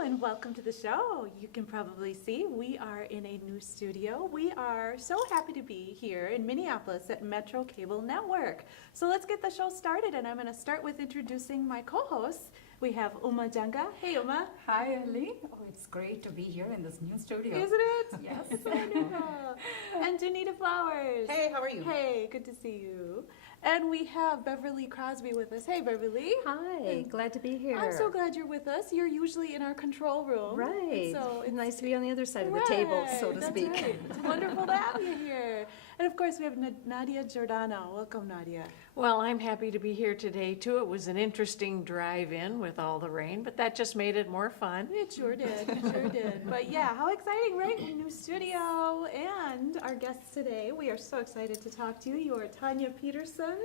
and welcome to the show. You can probably see we are in a new studio. We are so happy to be here in Minneapolis at Metro Cable Network. So let's get the show started, and I'm going to start with introducing my co-hosts. We have Janga. Hey, Uma. Hi, Ellie. Oh, it's great to be here in this new studio. Isn't it? Yes. It's wonderful. And Junita Flowers. Hey, how are you? Hey, good to see you. And we have Beverly Crosby with us. Hey, Beverly. Hi, glad to be here. I'm so glad you're with us. You're usually in our control room. Right. So it's nice to be on the other side of the table, so to speak. Right. It's wonderful to have you here. And of course, we have Nadia Giordana. Welcome, Nadia. Well, I'm happy to be here today, too. It was an interesting drive-in with all the rain, but that just made it more fun. It sure did. It sure did. But yeah, how exciting, right? New studio. And our guests today, we are so excited to talk to you. You are Tawnja Peterson.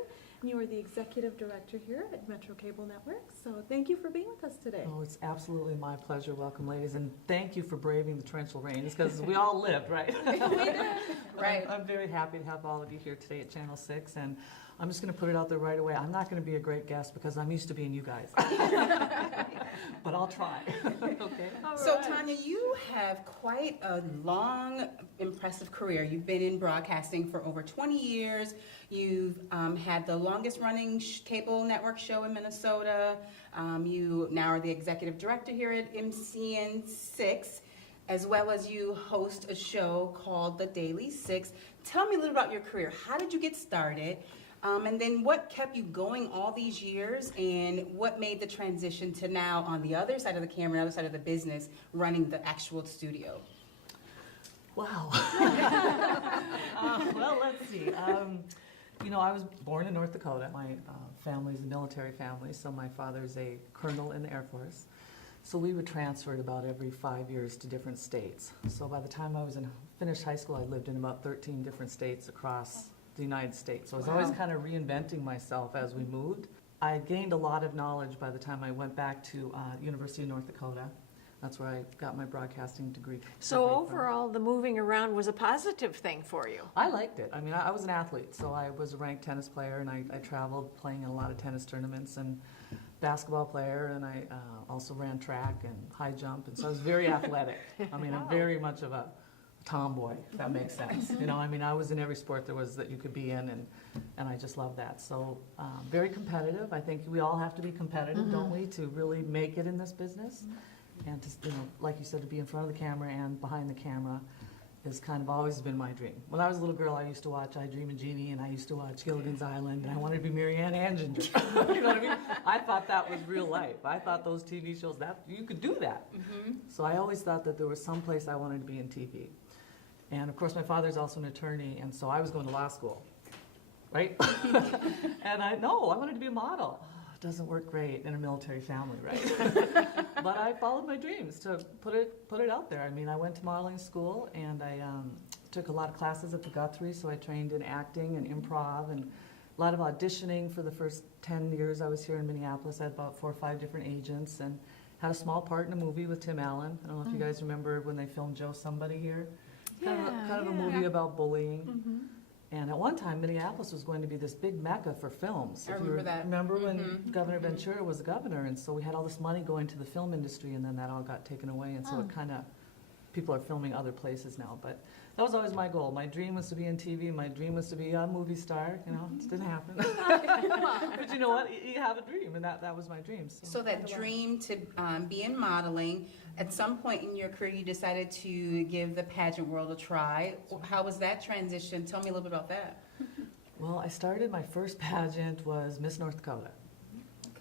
You are the executive director here at Metro Cable Network. So thank you for being with us today. Oh, it's absolutely my pleasure. Welcome, ladies, and thank you for braving the torrential rains because we all lived, right? We did. Right. I'm very happy to have all of you here today at Channel 6, and I'm just going to put it out there right away. I'm not going to be a great guest because I'm used to being you guys, but I'll try. Okay. So, Tawnja, you have quite a long, impressive career. You've been in broadcasting for over 20 years. You've had the longest-running cable network show in Minnesota. You now are the executive director here at MCN 6, as well as you host a show called The Daily 6. Tell me a little about your career. How did you get started? And then what kept you going all these years, and what made the transition to now on the other side of the camera, other side of the business, running the actual studio? Wow. Well, let's see. You know, I was born in North Dakota. My family's a military family, so my father's a colonel in the Air Force. So we would transfer it about every 5 years to different states. So by the time I was finished high school, I lived in about 13 different states across the United States. So I was always kind of reinventing myself as we moved. I gained a lot of knowledge by the time I went back to University of North Dakota. That's where I got my broadcasting degree. So overall, the moving around was a positive thing for you. I liked it. I mean, I was an athlete, so I was a ranked tennis player, and I traveled playing in a lot of tennis tournaments, and basketball player, and I also ran track and high jump, and so I was very athletic. I mean, I'm very much of a tomboy, if that makes sense. You know, I mean, I was in every sport there was that you could be in, and I just love that. So very competitive. I think we all have to be competitive, don't we, to really make it in this business. And to, you know, like you said, to be in front of the camera and behind the camera has kind of always been my dream. When I was a little girl, I used to watch I Dream of Jeannie, and I used to watch Gilligan's Island, and I wanted to be Marianne Anginger. You know what I mean? I thought that was real life. I thought those TV shows, that you could do that. So I always thought that there was some place I wanted to be in TV. And of course, my father's also an attorney, and so I was going to law school, right? And I wanted to be a model. It doesn't work great in a military family, right? But I followed my dreams to put it out there. I mean, I went to modeling school, and I took a lot of classes at the Guthrie, so I trained in acting and improv and a lot of auditioning for the first 10 years I was here in Minneapolis. I had about 4 or 5 different agents and had a small part in a movie with Tim Allen. I don't know if you guys remember when they filmed Joe Somebody here. Kind of a movie about bullying. And at one time, Minneapolis was going to be this big mecca for films. I remember that. Remember when Governor Ventura was the governor, and so we had all this money going to the film industry, and then that all got taken away, and so it kind of, people are filming other places now. But that was always my goal. My dream was to be in TV. My dream was to be a movie star. You know, it didn't happen. But you know what? You have a dream, and that was my dream. So that dream to be in modeling, at some point in your career, you decided to give the pageant world a try. How was that transition? Tell me a little bit about that. Well, I started, my first pageant was Miss North Dakota.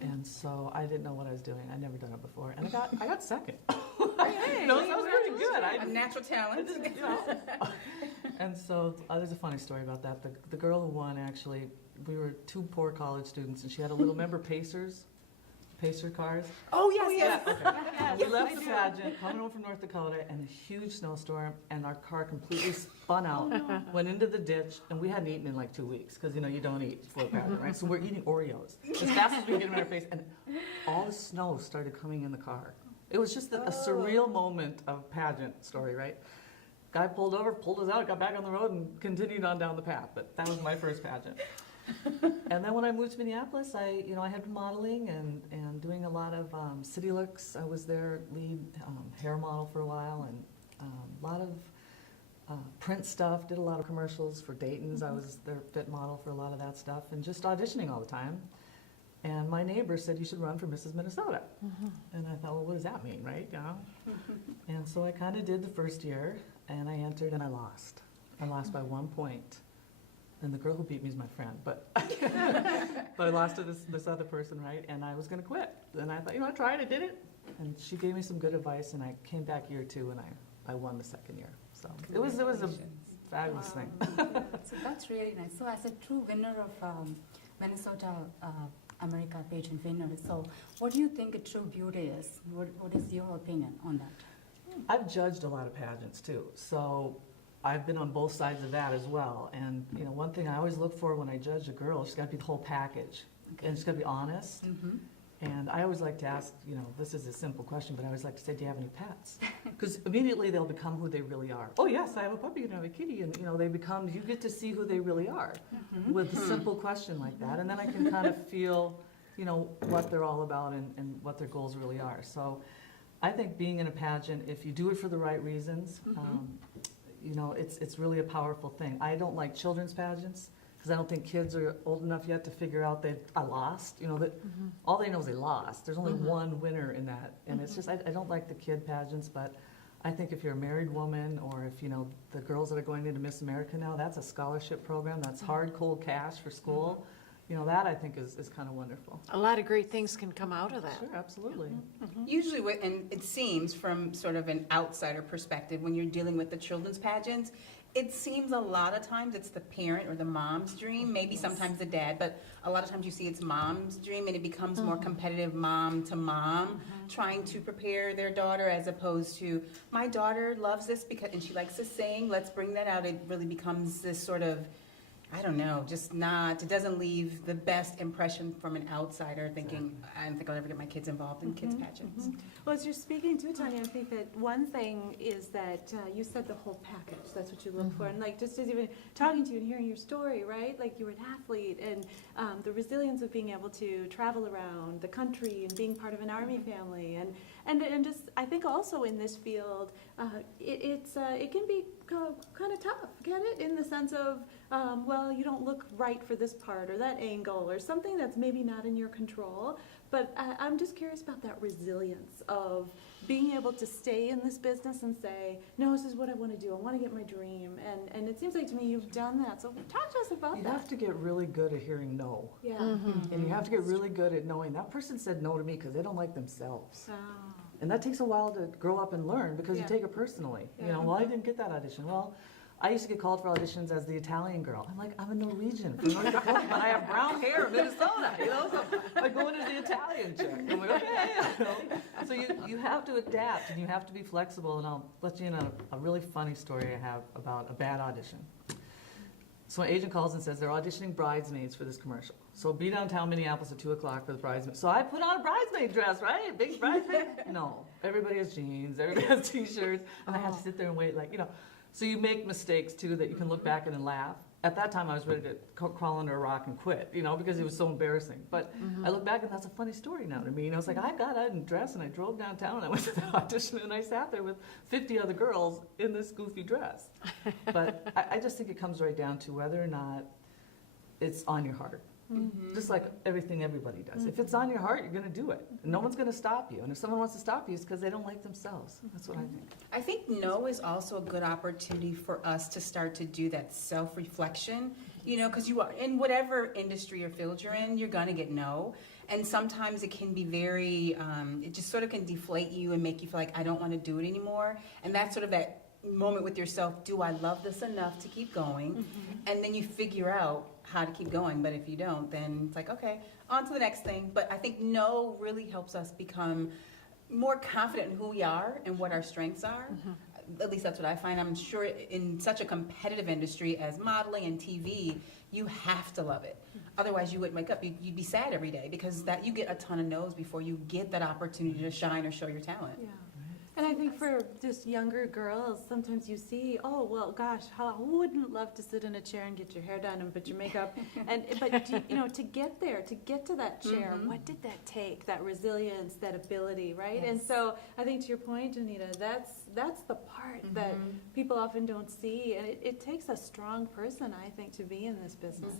And so I didn't know what I was doing. I'd never done it before. And I got second. Hey, no, that was pretty good. A natural talent. You know. And so there's a funny story about that. The girl who won, actually, we were 2 poor college students, and she had a little, remember Pacer cars? Oh, yes. Okay. We left the pageant, coming home from North Dakota, and a huge snowstorm, and our car completely spun out, went into the ditch, and we hadn't eaten in like 2 weeks, because, you know, you don't eat before a pageant, right? So we're eating Oreos as fast as we can get them in our face, and all the snow started coming in the car. It was just a surreal moment of pageant story, right? Guy pulled over, pulled us out, got back on the road, and continued on down the path, but that was my first pageant. And then when I moved to Minneapolis, I had been modeling and doing a lot of city looks. I was their lead hair model for a while, and a lot of print stuff, did a lot of commercials for Dayton's. I was their fit model for a lot of that stuff, and just auditioning all the time. And my neighbor said, you should run for Mrs. Minnesota. And I thought, well, what does that mean, right? And so I kind of did the first year, and I entered, and I lost. I lost by 1 point. And the girl who beat me is my friend, but but I lost to this other person, right? And I was going to quit. And I thought, I tried, I did it. And she gave me some good advice, and I came back year 2, and I won the second year. So it was a fabulous thing. So that's really nice. So as a true winner of Minnesota America pageant winner, so what do you think a true beauty is? What is your opinion on that? I've judged a lot of pageants too, so I've been on both sides of that as well. And one thing I always look for when I judge a girl, she's got to be the whole package, and she's got to be honest. And I always like to ask, this is a simple question, but I always like to say, do you have any pets? Because immediately they'll become who they really are. Oh yes, I have a puppy and I have a kitty, and you get to see who they really are with a simple question like that, and then I can kind of feel, what they're all about and what their goals really are. So I think being in a pageant, if you do it for the right reasons, it's really a powerful thing. I don't like children's pageants, because I don't think kids are old enough yet to figure out that I lost. That all they know is they lost. There's only one winner in that, and it's just I don't like the kid pageants. But I think if you're a married woman, or if the girls that are going into Miss America now, that's a scholarship program. That's hard, cold cash for school. That I think is kind of wonderful. A lot of great things can come out of that. Sure, absolutely. Usually, and it seems from sort of an outsider perspective, when you're dealing with the children's pageants, it seems a lot of times it's the parent or the mom's dream, maybe sometimes the dad, but a lot of times you see it's mom's dream, and it becomes more competitive mom to mom, trying to prepare their daughter, as opposed to, my daughter loves this and she likes to sing, let's bring that out. It really becomes this sort of, I don't know, it doesn't leave the best impression from an outsider thinking, I don't think I'll ever get my kids involved in kids pageants. Well, as you're speaking to, Tawnja, I think that one thing is that you said the whole package. That's what you look for. And just as even talking to you and hearing your story, right? Like you were an athlete, and the resilience of being able to travel around the country and being part of an Army family. And just, I think also in this field, it can be kind of tough, get it? In the sense of, you don't look right for this part or that angle or something that's maybe not in your control. But I'm just curious about that resilience of being able to stay in this business and say, no, this is what I want to do. I want to get my dream. And it seems like to me you've done that. So talk to us about You that. have to get really good at hearing no. Yeah. And you have to get really good at knowing that person said no to me because they don't like themselves. Oh. And that takes a while to grow up and learn, because you Yeah. take it personally. Yeah. Well, I didn't get that audition. Well, I used to get called for auditions as the Italian girl. I'm like, I'm a Norwegian from North Dakota, but I have brown hair in Minnesota, so I go into the Italian chick. I'm like, okay. So you have to adapt, and you have to be flexible, and I'll let you in on a really funny story I have about a bad audition. So my agent calls and says they're auditioning bridesmaids for this commercial. So be downtown Minneapolis at 2 o'clock for the bridesmaids. So I put on a bridesmaid dress, right? Big bridesmaid. No, everybody has jeans, everybody has t-shirts, and I have to sit there and wait, So you make mistakes too that you can look back and then laugh. At that time, I was ready to crawl under a rock and quit, because it was so embarrassing. But I look back and that's a funny story now to me. I was like, I got out and dressed and I drove downtown and I went to the audition and I sat there with 50 other girls in this goofy dress. But I just think it comes right down to whether or not it's on your heart. Just like everything everybody does. If it's on your heart, you're going to do it. No one's going to stop you. And if someone wants to stop you, it's because they don't like themselves. That's what I think. I think no is also a good opportunity for us to start to do that self-reflection, because you are in whatever industry or field you're in, you're going to get no. And sometimes it can be very, it just sort of can deflate you and make you feel like, I don't want to do it anymore. And that's sort of that moment with yourself, do I love this enough to keep going? And then you figure out how to keep going. But if you don't, then it's like, okay, on to the next thing. But I think no really helps us become more confident in who we are and what our strengths are. At least that's what I find. I'm sure in such a competitive industry as modeling and TV, you have to love it. Otherwise, you wouldn't wake up. You'd be sad every day, because that you get a ton of no's before you get that opportunity to shine or show your talent. Yeah. And I think for just younger girls, sometimes you see, oh, well, gosh, who wouldn't love to sit in a chair and get your hair done and put your makeup? But to get there, to get to that chair, what did that take? That resilience, that ability, right? Yes. And so I think to your point, Junita, that's the part that people often don't see. And it takes a strong person, I think, to be in this business.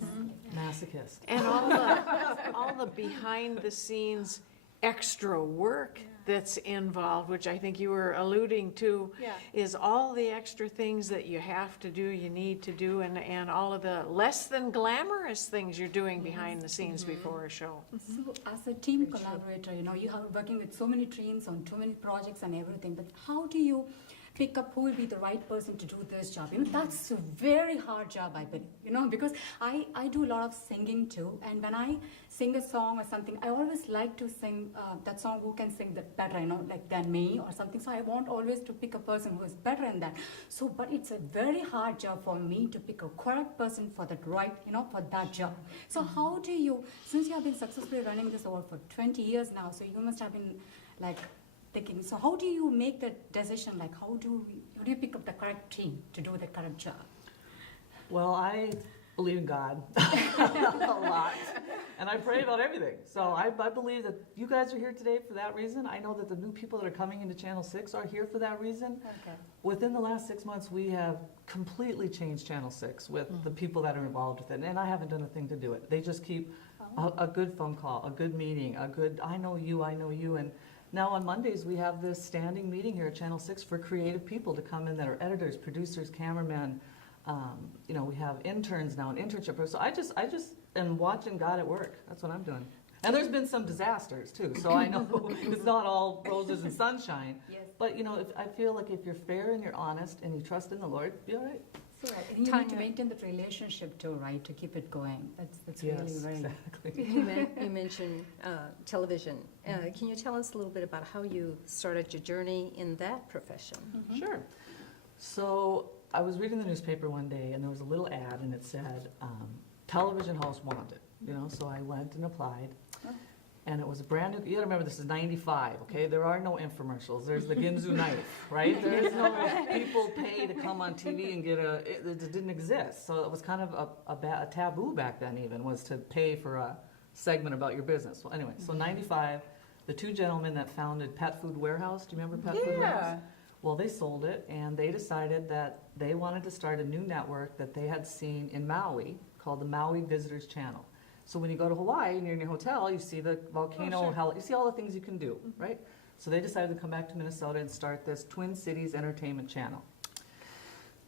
Masochist. And all the behind the scenes extra work that's involved, which I think you were alluding to, Yeah. is all the extra things that you have to do, you need to do, and all of the less than glamorous things you're doing behind the scenes before a show. So as a team collaborator, you have working with so many teams on too many projects and everything, but how do you pick up who will be the right person to do this job? That's a very hard job, I believe, because I do a lot of singing too, and when I sing a song or something, I always like to sing that song who can sing that better, like than me or something, so I want always to pick a person who is better in that. So, but it's a very hard job for me to pick a correct person for that for that job. So how do you, since you have been successfully running this over for 20 years now, so you must have been thinking, so how do you make that decision? How do you pick up the correct team to do the correct job? Well, I believe in God a lot, and I pray about everything. So I believe that you guys are here today for that reason. I know that the new people that are coming into Channel 6 are here for that reason. Okay. Within the last 6 months, we have completely changed Channel 6 with the people that are involved with it, and I haven't done a thing to do it. They just keep a good phone call, a good meeting, I know you, and now on Mondays, we have this standing meeting here at Channel 6 for creative people to come in that are editors, producers, cameramen. We have interns now, an internship. So I just am watching God at work. That's what I'm doing. And there's been some disasters too, so I know it's not all roses and sunshine. Yes. But I feel like if you're fair and you're honest and you trust in the Lord, be all right. So and you need to Tawnja. maintain that relationship too, right, to keep it going. That's Yes, really very exactly. You mentioned television. Can you tell us a little bit about how you started your journey in that profession? Sure. So I was reading the newspaper one day, and there was a little ad, and it said, television host wanted, so I went and applied. And it was a brand new, you gotta remember this is 95, okay? There are no infomercials. There's the Ginzu knife, right? There's no people pay to come on TV and get it didn't exist. So it was kind of a taboo back then even, was to pay for a segment about your business. Well, anyway, so 95, the two gentlemen that founded Pet Food Warehouse, do you remember Pet Food Warehouse? Well, they sold it, and they decided that they wanted to start a new network that they had seen in Maui called the Maui Visitors Channel. So when you go to Hawaii and you're in your hotel, you see the volcano, you see all the things you can do, right? So they decided to come back to Minnesota and start this Twin Cities Entertainment Channel.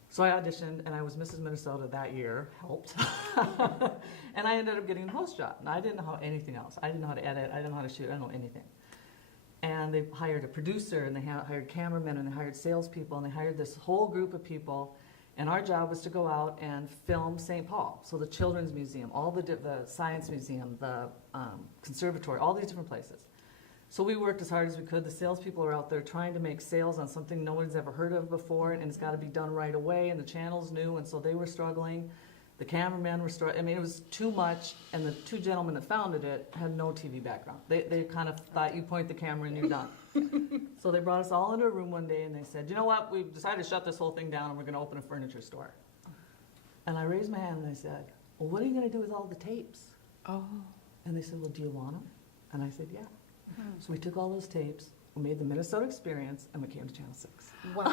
So I auditioned, and I was Mrs. Minnesota that year, helped. And I ended up getting a host job. And I didn't know anything else. I didn't know how to edit, I didn't know how to shoot, I didn't know anything. And they hired a producer, and they hired cameramen, and they hired salespeople, and they hired this whole group of people. And our job was to go out and film St. Paul. So the Children's Museum, all the Science Museum, the Conservatory, all these different places. So we worked as hard as we could. The salespeople are out there trying to make sales on something no one's ever heard of before, and it's got to be done right away, and the channel's new, and so they were struggling. The cameramen were struggling. I mean, it was too much, and the two gentlemen that founded it had no TV background. They kind of thought, you point the camera and you're done. So they brought us all into a room one day, and they said, you know what, we've decided to shut this whole thing down, and we're going to open a furniture store. And I raised my hand, and I said, well, what are you going to do with all the tapes? Oh. And they said, well, do you want them? And I said, yeah. So we took all those tapes, we made the Minnesota Experience, and we came to Channel 6. Wow.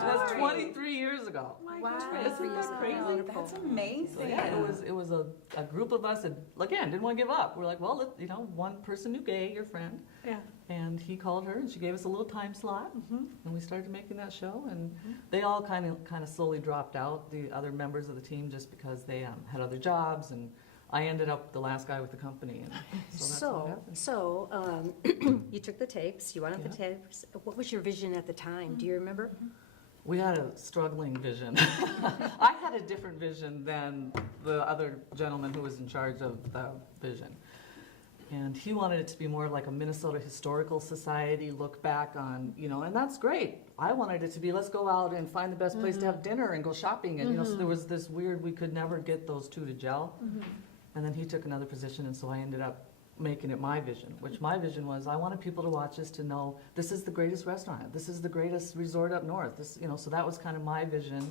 That's 23 years ago. Wow. Isn't that crazy? That's amazing. So yeah, it was a group of us that, again, didn't want to give up. We're like, well, one person knew Gay, your friend, Yeah. and he called her, and she gave us a little time slot, and we started making that show, and they all kind of slowly dropped out, the other members of the team, just because they had other jobs, and I ended up the last guy with the company, and so that's what happened. You took the tapes, you wanted the tapes. What was your vision at the time? Do you remember? We had a struggling vision. I had a different vision than the other gentleman who was in charge of the vision. And he wanted it to be more like a Minnesota Historical Society look back on, and that's great. I wanted it to be, let's go out and find the best place to have dinner and go shopping. And, so there was this weird, we could never get those two to gel. And then he took another position, and so I ended up making it my vision, which my vision was I wanted people to watch this to know this is the greatest restaurant, this is the greatest resort up north, this, you know, so that was kind of my vision.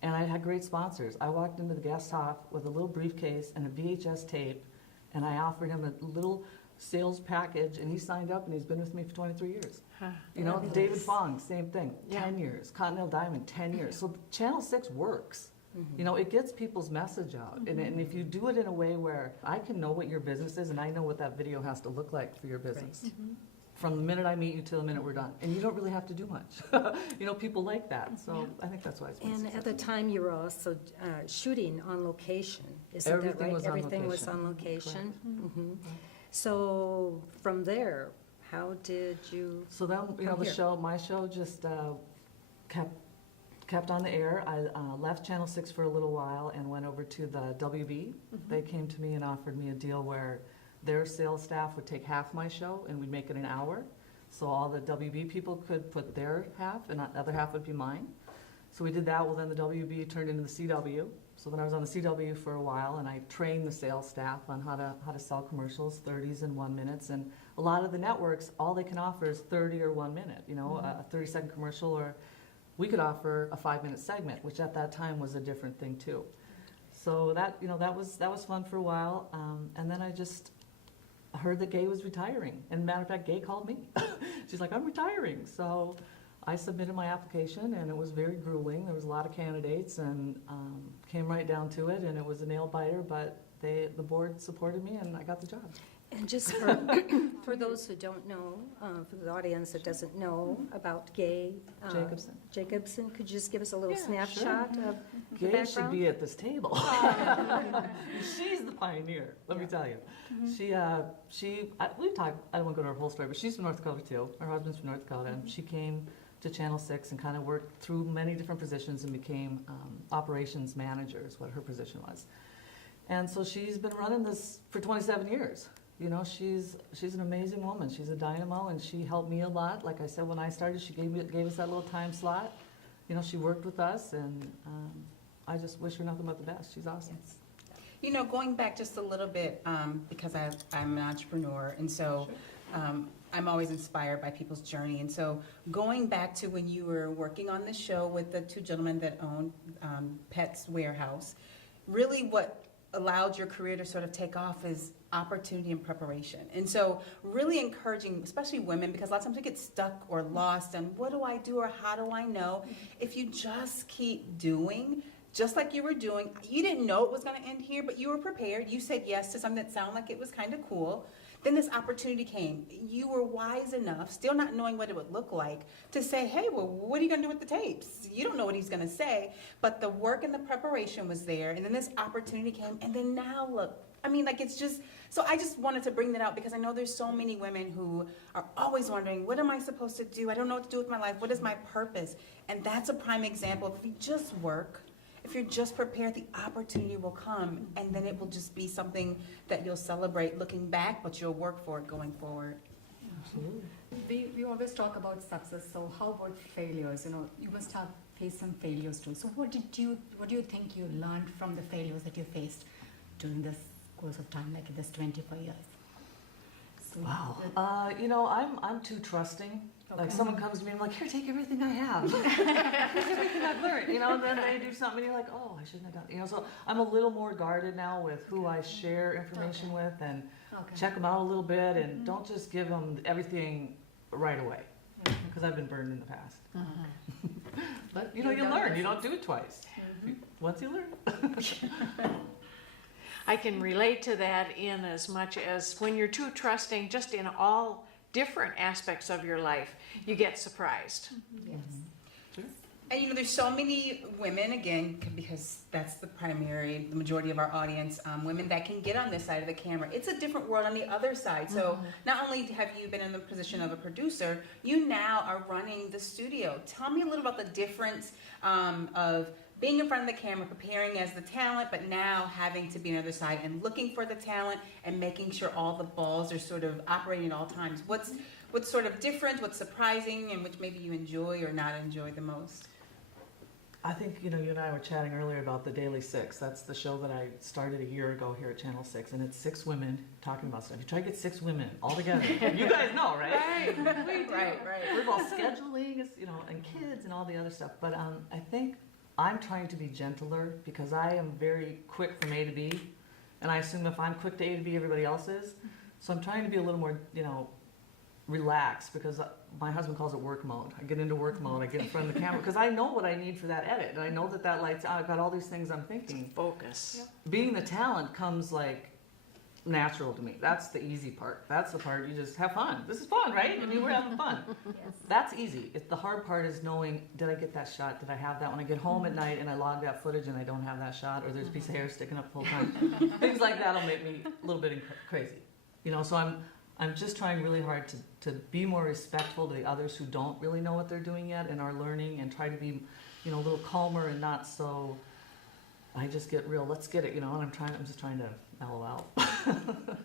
And I had great sponsors. I walked into the guest hop with a little briefcase and a VHS tape, and I offered him a little sales package, and he signed up, and he's been with me for 23 years. Huh. You know, Fabulous. David Fong, same thing, Yeah. 10 years. Continental Diamond, 10 years. So Channel 6 works. You know, it gets people's message out. And if you do it in a way where I can know what your business is, and I know what that video has to look like for your business. From the minute I meet you till the minute we're done. And you don't really have to do much. You know, people like that. So I think that's why it's been And at the successful. time, you were also shooting on location, isn't that Everything right? was on Everything was location. on location? Mhm. So from there, how did you, So then, you know, Come here. my show just kept on the air. I left Channel 6 for a little while and went over to the WB. They came to me and offered me a deal where their sales staff would take half my show and we'd make it an hour. So all the WB people could put their half and the other half would be mine. So we did that. Well, then the WB turned into the CW. So then I was on the CW for a while and I trained the sales staff on how to sell commercials, 30s and 1 minutes. And a lot of the networks, all they can offer is 30 or 1 minute, you know, a 30-second commercial, or we could offer a 5-minute segment, which at that time was a different thing too. So that, you know, that was fun for a while. And then I just heard that Gay was retiring. And matter of fact, Gay called me. She's like, I'm retiring. So I submitted my application and it was very grueling. There was a lot of candidates and came right down to it, and it was a nail biter, but the board supported me and I got the job. and just for those who don't know, for the audience that doesn't know about Gay Jacobson, could you just give us a little Yeah, snapshot of the Gay should background? be at this table. She's the pioneer, let me tell you. We've talked, I won't go to her whole story, but she's from North Dakota too. Her husband's from North Dakota, and she came to Channel 6 and kind of worked through many different positions and became operations manager is what her position was. And so she's been running this for 27 years. You know, she's an amazing woman. She's a dynamo, and she helped me a lot. Like I said, when I started, she gave us that little time slot. You know, she worked with us, and I just wish her nothing but the best. She's awesome. You know, going back just a little bit, because I'm an entrepreneur, and so I'm always inspired by people's journey. And so going back to when you were working on the show with the two gentlemen that owned Pets Warehouse, really what allowed your career to sort of take off is opportunity and preparation. And so really encouraging, especially women, because a lot of times we get stuck or lost on what do I do or how do I know? If you just keep doing, just like you were doing, you didn't know it was going to end here, but you were prepared. You said yes to something that sounded like it was kind of cool. Then this opportunity came. You were wise enough, still not knowing what it would look like, to say, hey, well, what are you going to do with the tapes? You don't know what he's going to say. But the work and the preparation was there. And then this opportunity came. And then now, look, I mean, like, it's just, so I just wanted to bring that out because I know there's so many women who are always wondering, what am I supposed to do? I don't know what to do with my life. What is my purpose? And that's a prime example. If you just work, if you're just prepared, the opportunity will come, and then it will just be something that you'll celebrate looking back, but you'll work for it going forward. Absolutely. We always talk about success, so how about failures? You know, you must have faced some failures too. So what do you think you learned from the failures that you faced during this course of time, like in this 24 years? So, Wow. You know, I'm too trusting. Like Okay. someone comes to me, I'm like, here, take everything I have. Here's everything I've learned. You know, and then they do something, and you're like, oh, I shouldn't have done. You know, so I'm a little more guarded now with who I share information with, and Okay. check them out a little bit, and don't just give them everything right away, because I've been burned in the past. But you know, you learn. You don't do it twice. Once you learn. I can relate to that in as much as when you're too trusting, just in all different aspects of your life, you get surprised. Yes. And you know, there's so many women, again, because that's the majority of our audience, women that can get on this side of the camera. It's a different world on the other side. So not only have you been in the position of a producer, you now are running the studio. Tell me a little about the difference of being in front of the camera, preparing as the talent, but now having to be on the other side and looking for the talent and making sure all the balls are sort of operating at all times. What's sort of different, what's surprising, and which maybe you enjoy or not enjoy the most? I think, you and I were chatting earlier about the Daily Six. That's the show that I started a year ago here at Channel 6, and it's 6 women talking about stuff. You try to get 6 women all together. You guys know, right? Right. First of all, scheduling is, and kids and all the other stuff. But I think I'm trying to be gentler because I am very quick from A to B, and I assume if I'm quick to A to B, everybody else is. So I'm trying to be a little more, relaxed because my husband calls it work mode. I get into work mode. I get in front of the camera because I know what I need for that edit, and I know that lights out. I've got all these things I'm thinking. Focus. Being the talent comes like natural to me. That's the easy part. That's the part you just have fun. This is fun, right? I mean, we're having fun. That's easy. The hard part is knowing, did I get that shot? Did I have that when I get home at night and I log that footage and I don't have that shot, or there's a piece of hair sticking up the whole time? Things like that'll make me a little bit crazy. So I'm just trying really hard to be more respectful to the others who don't really know what they're doing yet and are learning, and try to be, a little calmer and not so, I just get real, let's get it, and I'm just trying to mellow out.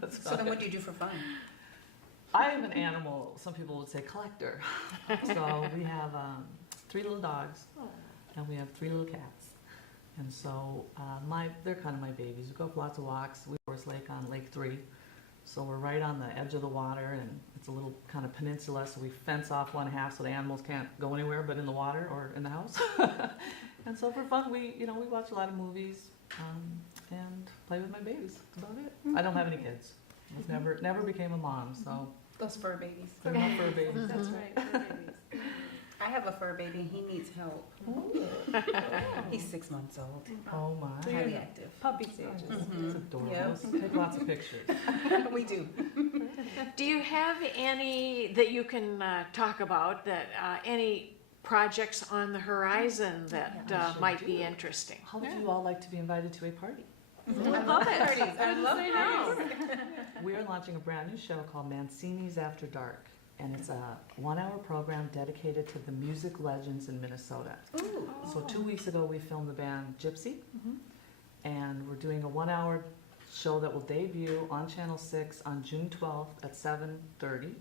So then what do you do for fun? I am an animal, some people would say collector. So we have 3 little dogs, and we have 3 little cats. And so they're kind of my babies. We go for lots of walks. We Forest Lake on Lake 3. So we're right on the edge of the water, and it's a little kind of peninsula, so we fence off one half so the animals can't go anywhere but in the water or in the house. And so for fun, we watch a lot of movies and play with my babies. That's about it. I don't have any kids. I never became a mom, so Those fur babies. they're not fur babies. That's right, fur babies. I have a fur baby and he needs help. He's 6 months old. Oh my. Highly active. Puppy stages. It's adorable. Yep. Take lots of pictures. We do. Do you have any that you can talk about, that any projects on the horizon that I sure might do. be interesting? How would you all like to be invited to a party? I love it. Parties. I love Say parties. We are launching a brand new show called Mancini's After Dark, and it's a 1-hour program dedicated to the music legends in Minnesota. Ooh. So 2 weeks ago, we filmed the band Gypsy, and we're doing a 1-hour show that will debut on Channel 6 on June 12th at 7:30.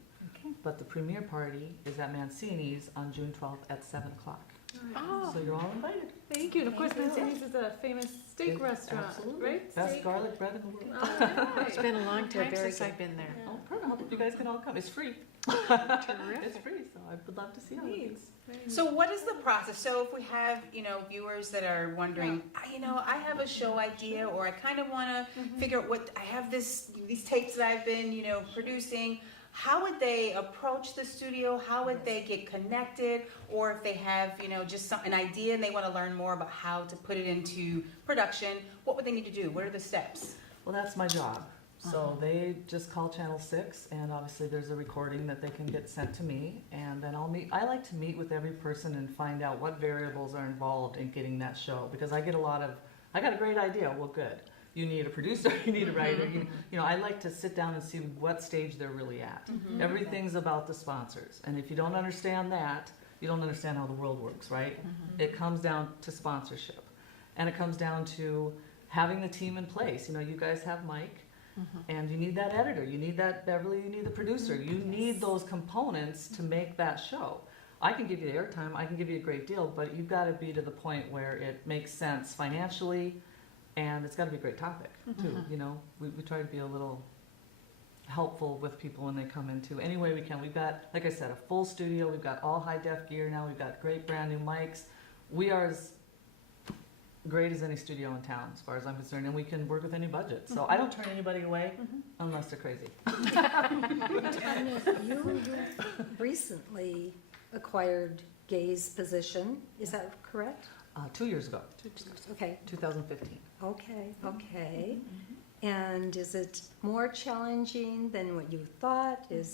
But the premiere party is at Mancini's on June 12th at 7 o'clock. Oh, So you're all invited. thank you. And of course, Mancini's is a famous steak It- restaurant, absolutely. right? Best Steak. garlic bread in the world. Oh, It's been a long They're time very since good. I've been there. Oh, perfect. You guys can all come. It's free. It's free, so I would love to see all of you. Neat. Very neat. So what is the process? So if we have, viewers that are wondering, I have a show idea, or I kind of want to figure out what, I have these tapes that I've been, producing. How would they approach the studio? How would they get connected? Or if they have, just an idea and they want to learn more about how to put it into production, what would they need to do? What are the steps? Well, that's my job. So they just call Channel 6, and obviously there's a recording that they can get sent to me, and then I like to meet with every person and find out what variables are involved in getting that show, because I got a great idea. Well, good. You need a producer, you need a writer. I like to sit down and see what stage they're really at. Everything's about the sponsors, and if you don't understand that, you don't understand how the world works, right? It comes down to sponsorship, and it comes down to having the team in place. You guys have Mike. And you need that editor, you need that Beverly, you need the producer, you need those components to make that show. I can give you the airtime, I can give you a great deal, but you've got to be to the point where it makes sense financially, and it's got to be a great topic too. We try to be a little helpful with people when they come in too. Any way we can. We've got, like I said, a full studio. We've got all high def gear now. We've got great brand new mics. We are as great as any studio in town, as far as I'm concerned, and we can work with any budget. So I don't turn anybody away unless they're crazy. You recently acquired Gay's position, is that correct? 2 years ago, Okay, 2015. okay. And is it more challenging than what you thought? Did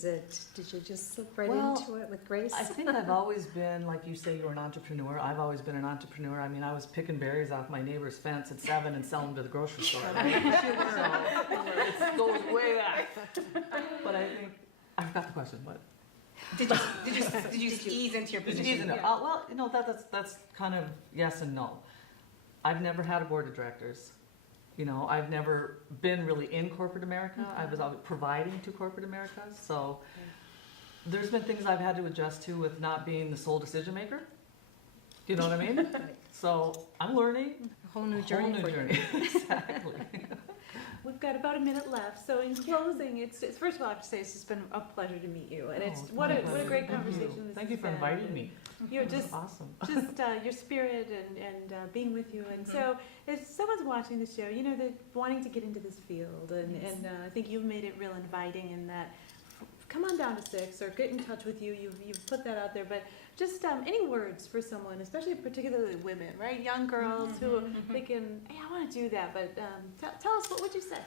you just slip right Well, into it with Grace? I think I've always been, like you say, you're an entrepreneur. I've always been an entrepreneur. I mean, I was picking berries off my neighbor's fence at 7 and selling them to the grocery store. Right? So it goes way back. But I think I forgot the question. What? Did you ease into your position? Easy enough. Well, that's kind of yes and no. I've never had a board of directors. I've never been really in corporate America. I was always providing to corporate America. So there's been things I've had to adjust to with not being the sole decision maker. You know what I mean? So I'm learning. A whole new journey for you. Exactly. We've got about a minute left, so in closing, it's first of all, I have to say, it's just been a pleasure to meet you, and it's, Oh, what a my great pleasure. conversation this Thank you has for been. inviting me. You're This is just awesome. your spirit and being with you. And so if someone's watching the show, you know, they're wanting to get into this field, and I think you've made it real inviting in that, come on down to 6 or get in touch with you. You've put that out there, but just any words for someone, especially particularly women, right? Young girls who are thinking, hey, I want to do that, but tell us, what would you say?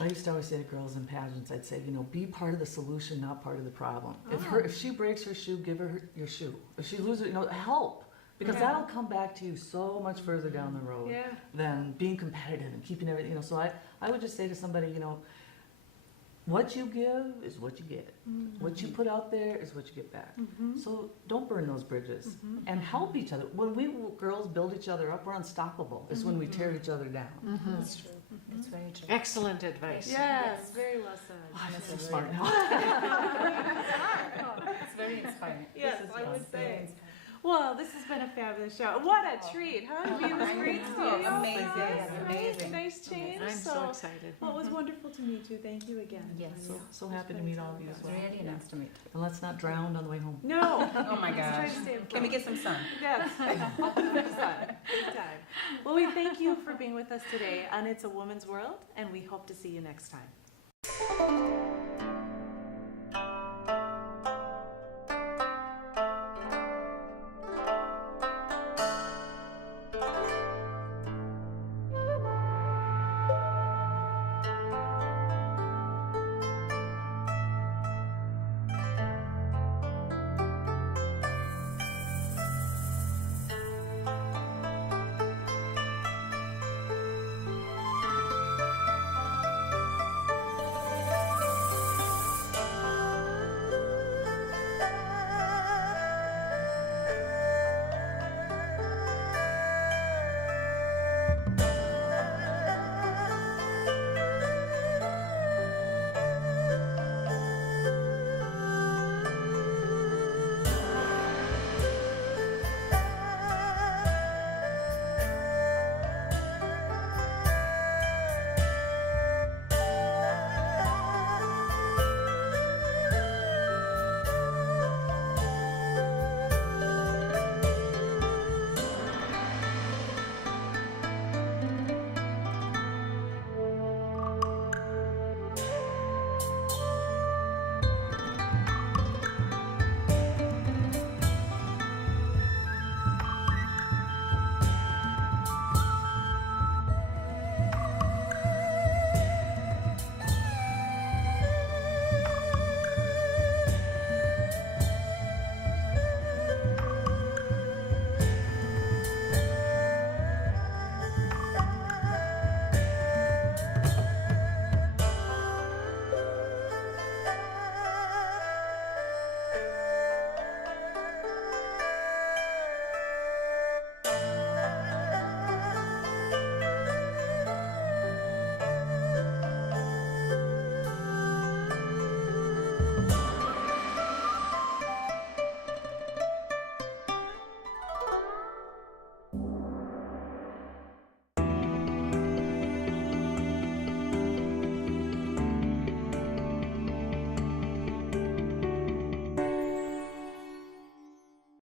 I used to always say to girls in pageants, I'd say, you know, be part of the solution, not part of the problem. Oh. If she breaks her shoe, give her your shoe. If she loses, you know, help. Because Yeah. that'll come back to you so much further down the road Yeah. than being competitive and keeping everything, you know. So I would just say to somebody, you know, what you give is what you get. What you put out there is what you get back. So don't burn those bridges and help each other. When we girls build each other up, we're unstoppable. It's when we tear each other down. That's true. That's very true. Excellent advice. Yes, very well said. Oh, I feel so smart now. It's very inspiring. Yes, This is I would fun. say. Well, this has been a fabulous show. What a treat, huh? To be in this great studio. Amazing, for us, right? amazing. Nice change. I'm so excited. Well, it was wonderful to meet you. Thank you again. Yes. So happy to meet all of you as well. Really nice to meet you. And let's not drown on the way home. No. Oh my Let's try gosh. to stay Can we get some sun? Yes. Big time. Well, we thank you for being with us today on It's a Woman's World, and we hope to see you next time.